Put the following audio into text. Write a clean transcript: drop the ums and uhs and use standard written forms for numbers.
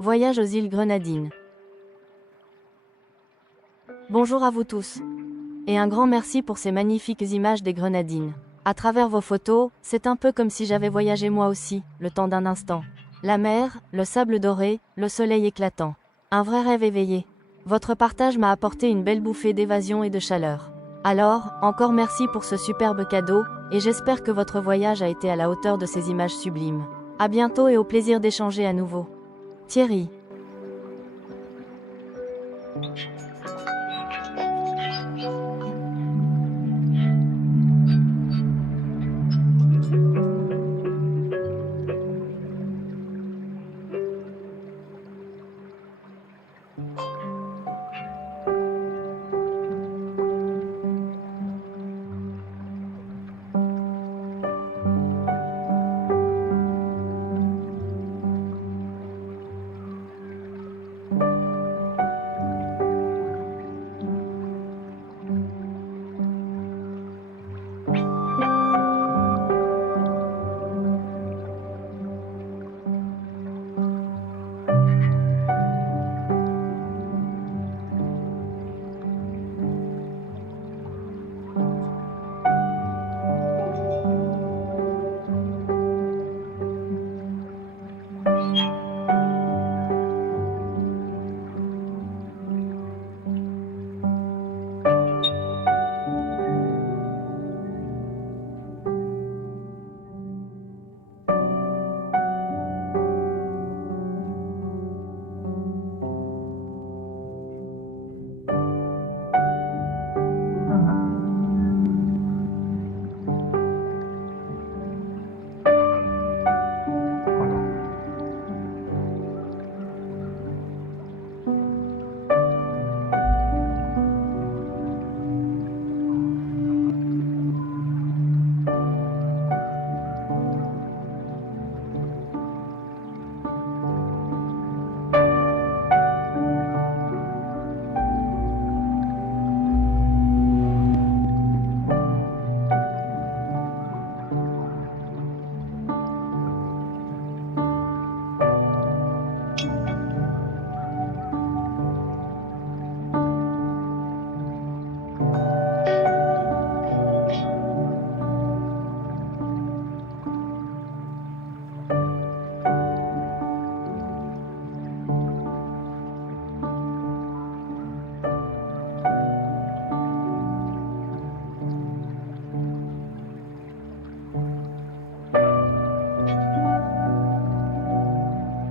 Voyage aux îles Grenadines. Bonjour à vous tous. Et un grand merci pour ces magnifiques images des Grenadines. À travers vos photos, c'est un peu comme si j'avais voyagé moi aussi, le temps d'un instant. La mer, le sable doré, le soleil éclatant. Un vrai rêve éveillé. Votre partage m'a apporté une belle bouffée d'évasion et de chaleur. Alors, encore merci pour ce superbe cadeau, et j'espère que votre voyage a été à la hauteur de ces images sublimes. À bientôt et au plaisir d'échanger à nouveau. Thierry.